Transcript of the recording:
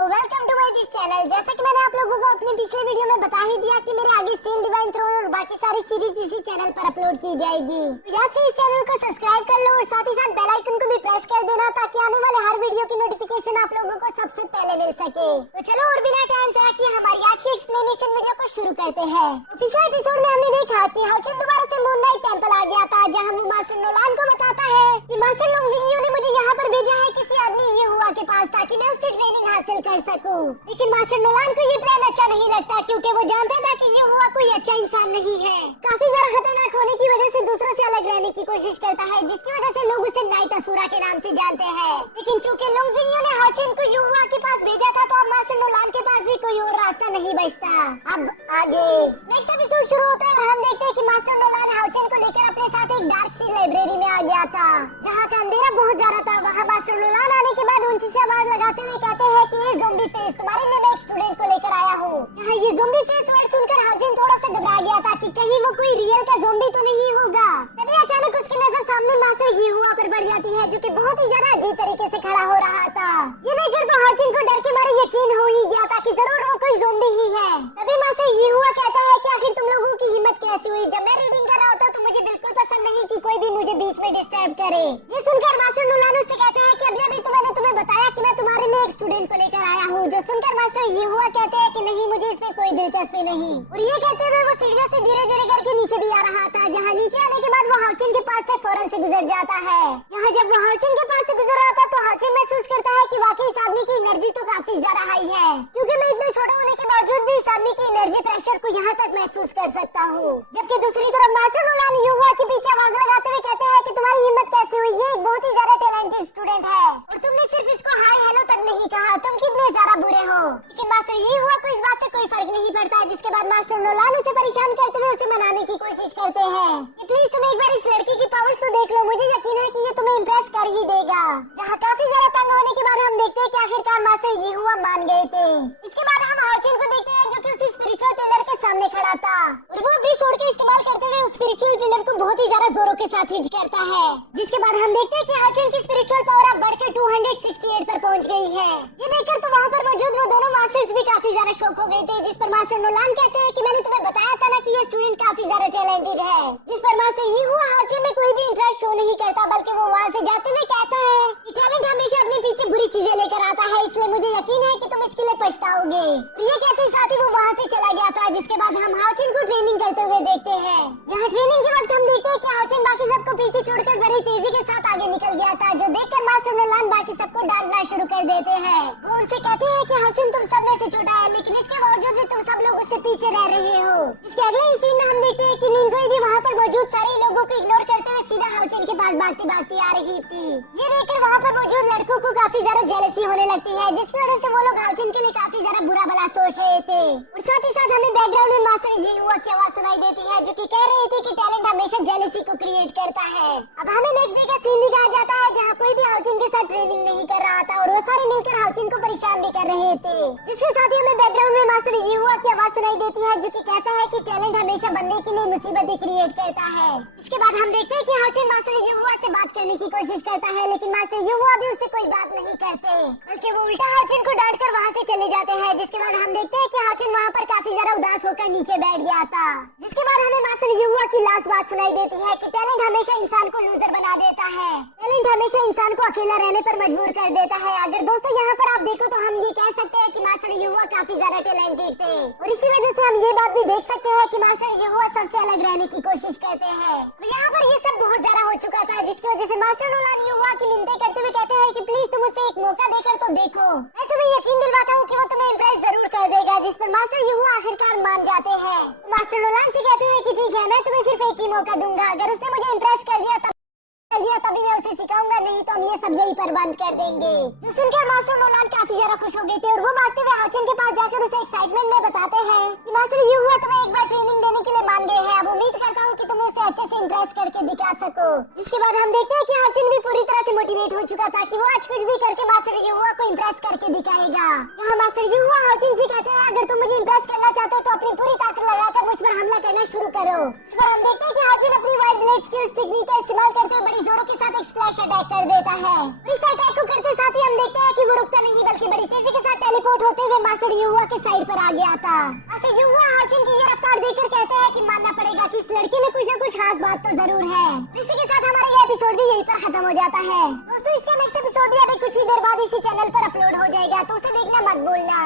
Welcome to my this channel. जैसा कि मैंने आप लोगों को अपने पिछले वीडियो में बता ही दिया कि मेरे आगे सेल डिवाइन थ्रोन और बाकी सारी सीरीज इसी चैनल पर अपलोड की जाएगी। तो याद से इस चैनल को सब्सक्राइब कर लो और साथ ही साथ बेल आइकन को भी प्रेस कर देना ताकि आने वाले हर वीडियो की नोटिफिकेशन आप लोगों को सबसे पहले मिल सके। तो चलो और बिना टाइम से आखिर हमारी आज की एक्सप्लेनेशन वीडियो को शुरू करते हैं। तो पिछले एपिसोड में हमने देखा कि हाउचिन दोबारा से मून नाइट टेंपल आ गया था, जहाँ वो मास्टर नोलान को बताता है कि मास्टर लोंगजिंगियो ने मुझे यहाँ पर भेजा है किसी आदमी ये हुआ के पास ताकि मैं उससे ट्रेनिंग हासिल कर सकूं। लेकिन मास्टर नोलान को ये प्लान अच्छा नहीं लगता क्योंकि वो जानता था कि ये हुआ कोई अच्छा इंसान नहीं है। काफी ज्यादा खतरनाक होने की वजह से दूसरों से अलग रहने की कोशिश करता है, जिसकी वजह से लोग उसे नाइट असुरा के नाम से जानते हैं। लेकिन चूंकि लोंगजिंगियो ने हाउचिन को ये हुआ के पास भेजा था तो अब मास्टर नोलान के पास भी कोई और रास्ता नहीं बचता। अब आगे नेक्स्ट एपिसोड शुरू होता है और हम देखते हैं कि मास्टर नोलान हाउचिन को लेकर अपने साथ एक डार्क सी लाइब्रेरी में आ गया था, जहाँ का अंधेरा बहुत ज्यादा था। वहाँ मास्टर नोलान आने के बाद ऊंची से आवाज लगाते हुए कहते हैं कि ये ज़ॉम्बी फेस तुम्हारे लिए मैं एक स्टूडेंट को लेकर आया हूँ। यहाँ ये ज़ॉम्बी फेस वर्ड सुनकर हाउचिन थोड़ा सा घबरा गया था कि कहीं वो कोई रियल का ज़ॉम्बी तो नहीं होगा। तभी अचानक उसकी नजर सामने मास्टर ये हुआ पर पड़ जाती है, जो कि बहुत ही ज्यादा अजीब तरीके से खड़ा हो रहा था। ये देखकर तो हाउचिन को डर के मारे यकीन हो ही गया था कि जरूर वो कोई ज़ॉम्बी ही है। तभी मास्टर ये हुआ कहता है कि आखिर तुम लोगों की हिम्मत कैसी हुई? जब मैं रीडिंग कर रहा होता तो मुझे बिल्कुल पसंद नहीं कि कोई भी मुझे बीच में डिस्टर्ब करे। ये सुनकर मास्टर नोलान उससे कहते हैं कि अभी तो मैंने तुम्हें बताया कि मैं तुम्हारे लिए एक स्टूडेंट को लेकर आया हूँ। जो सुनकर मास्टर ये हुआ कहते हैं कि नहीं, मुझे इसमें कोई दिलचस्पी नहीं। और ये कहते हुए वो सीढ़ियों से धीरे धीरे करके नीचे भी आ रहा था, जहाँ नीचे आने के बाद वो हाउचिन के पास से फौरन से गुजर जाता है। यहाँ जब वो हाउचिन के पास से गुजर रहा था तो हाउचिन महसूस करता है कि वाकई इस आदमी की एनर्जी तो काफी ज्यादा हाई है, क्योंकि मैं इतने छोटे होने के बावजूद भी इस आदमी की एनर्जी प्रेशर को यहाँ तक महसूस कर सकता हूँ। जबकि दूसरी तरफ मास्टर नोलान ये हुआ के पीछे आवाज लगाते हुए कहते हैं कि तुम्हारी हिम्मत कैसे हुई? ये एक बहुत ही ज्यादा टैलेंटेड स्टूडेंट है और तुमने सिर्फ इसको हाय हेलो तक नहीं कहा, तुम कितने ज्यादा बुरे हो। लेकिन मास्टर ये हुआ को इस बात से कोई फर्क नहीं पड़ता है, जिसके बाद मास्टर नोलान उसे परेशान करते हुए उसे मनाने की कोशिश करते हैं कि प्लीज तुम एक बार इस लड़की की पावर्स तो देख लो, मुझे यकीन है कि ये तुम्हें इम्प्रेस कर ही देगा। जहाँ काफी ज्यादा तंग होने के बाद हम देखते हैं कि आखिरकार मास्टर ये हुआ मान गए थे। इसके बाद हम हाउचिन को देखते हैं जो कि उसी स्पिरिचुअल पिलर के सामने खड़ा था और वो अपनी सोर्ड का इस्तेमाल करते हुए उस स्पिरिचुअल पिलर को बहुत ही ज्यादा जोरों के साथ हिट करता है। जिसके बाद हम देखते हैं कि हाउचिन की स्पिरिचुअल पावर अब बढ़कर 268 पर पहुंच गई है। ये देखकर तो वहाँ पर मौजूद वो दोनों मास्टर्स भी काफी ज्यादा शॉक हो गए थे, जिस पर मास्टर नोलान कहते हैं कि मैंने तुम्हें बताया था ना कि ये स्टूडेंट काफी ज्यादा टैलेंटेड है। जिस पर मास्टर ये हुआ हाउचिन में कोई भी इंटरेस्ट शो नहीं करता, बल्कि वो वहाँ से जाते हुए कहता है कि टैलेंट हमेशा अपने पीछे बुरी चीजें लेकर आता है, इसलिए मुझे यकीन है कि तुम इसके लिए पछताओगे। ये कहते साथ ही वो वहाँ से चला गया था। जिसके बाद हम हाउचिन को ट्रेनिंग करते हुए देखते हैं। यहाँ ट्रेनिंग के वक्त हम देखते हैं कि हाउचिन बाकी सबको पीछे छोड़कर बड़ी तेजी के साथ आगे निकल गया था, जो देखकर मास्टर नोलान बाकी सबको डांटना शुरू कर देते हैं। वो उनसे कहते हैं कि हाउचिन तुम सब में से छोटा है, लेकिन इसके बावजूद भी तुम सब लोग उससे पीछे रह रहे हो। इसके अगले ही सीन में हम देखते हैं कि लिंजोई भी वहाँ पर मौजूद सारे लोगों को इग्नोर करते हुए सीधा हाउचिन के पास भागती भागती आ रही थी। ये देखकर वहाँ पर मौजूद लड़कों को काफी ज्यादा जेलसी होने लगती है, जिसकी वजह से वो लोग हाउचिन के लिए काफी ज्यादा बुरा भला सोच रहे थे। और साथ ही साथ हमें बैकग्राउंड में मास्टर ये हुआ की आवाज सुनाई देती है, जो कि कह रही थी कि टैलेंट हमेशा जेलसी को क्रिएट करता है। अब हमें नेक्स्ट डे का सीन दिखाया जाता है, जहाँ कोई भी हाउचिन के साथ ट्रेनिंग नहीं कर रहा था और वो सारे मिलकर हाउचिन को परेशान भी कर रहे थे। जिसके साथ ही हमें बैकग्राउंड में मास्टर ये हुआ की आवाज सुनाई देती है, जो कि कहता है कि टैलेंट हमेशा बंदे के लिए मुसीबतें क्रिएट करता है। इसके बाद हम देखते हैं कि हाउचिन मास्टर ये हुआ से बात करने की कोशिश करता है, लेकिन मास्टर ये हुआ भी उससे कोई बात नहीं करते, बल्कि वो उल्टा हाउचिन को डांट कर वहाँ से चले जाते हैं। जिसके बाद हम देखते हैं कि हाउचिन वहाँ पर काफी ज्यादा उदास होकर नीचे बैठ गया था। जिसके बाद हमें मास्टर ये हुआ की लास्ट बात सुनाई देती है कि टैलेंट हमेशा इंसान को लूजर बना देता है, टैलेंट हमेशा इंसान को अकेला रहने पर मजबूर कर देता है। अगर दोस्तों यहाँ पर आप देखो तो हम ये कह सकते हैं कि मास्टर ये हुआ काफी ज्यादा टैलेंटेड थे और इसी वजह से हम ये बात भी देख सकते हैं कि मास्टर ये हुआ सबसे अलग रहने की कोशिश करते हैं। यहाँ पर ये सब बहुत ज्यादा हो चुका था, जिसकी वजह से मास्टर नोलान ये हुआ की मिन्नतें करते हुए कहते हैं कि प्लीज तुम उसे एक मौका देकर तो देखो, मैं तुम्हें यकीन दिलवाता हूँ कि वो तुम्हें इम्प्रेस जरूर कर देगा। जिस पर मास्टर ये हुआ आखिरकार मान जाते हैं। मास्टर नोलान से कहते हैं कि ठीक है, मैं तुम्हें सिर्फ एक ही मौका दूंगा, अगर उसने मुझे इम्प्रेस कर दिया तभी मैं उसे सिखाऊंगा, नहीं तो हम ये सब यहीं पर बंद कर देंगे। जो सुनकर मास्टर नोलान काफी ज्यादा खुश हो गए थे और वो भागते हुए हाउचिन के पास जाकर उसे एक्साइटमेंट में बताते हैं कि मास्टर ये हुआ तुम्हें एक बार ट्रेनिंग देने के लिए मान गए हैं, अब उम्मीद करता हूँ कि तुम उसे अच्छे से इम्प्रेस करके दिखा सको। जिसके बाद हम देखते हैं कि हाउचिन भी पूरी तरह से मोटिवेट हो चुका था कि वो आज कुछ भी करके मास्टर ये हुआ को इम्प्रेस करके दिखाएगा। यहाँ मास्टर ये हुआ हाउचिन से कहते हैं अगर तुम मुझे इम्प्रेस करना चाहते हो तो अपनी पूरी ताकत लगाकर मुझ पर हमला करना शुरू करो। इस पर हम देखते हैं कि हाउचिन अपनी व्हाइट ब्लेड स्किल्स टेक्निक का इस्तेमाल करते हुए बड़ी जोरों के साथ स्प्लैश अटैक कर देता है। इस अटैक को करते साथ ही हम देखते हैं कि वो रुकता नहीं बल्कि बड़ी तेजी के साथ टेलीपोर्ट टेलीपोर्ट होते हुए मास्टर युवा के साइड पर आ गया था। मास्टर युवा हार्चिन की ये रफ्तार देखकर कहते हैं कि मानना पड़ेगा कि इस लड़के में कुछ न कुछ खास बात तो जरूर है। इसी के साथ हमारा ये एपिसोड भी यहीं पर खत्म हो जाता है। दोस्तों इसका नेक्स्ट एपिसोड भी अभी कुछ ही देर बाद इसी चैनल पर अपलोड हो जाएगा, तो उसे देखना मत भूलना।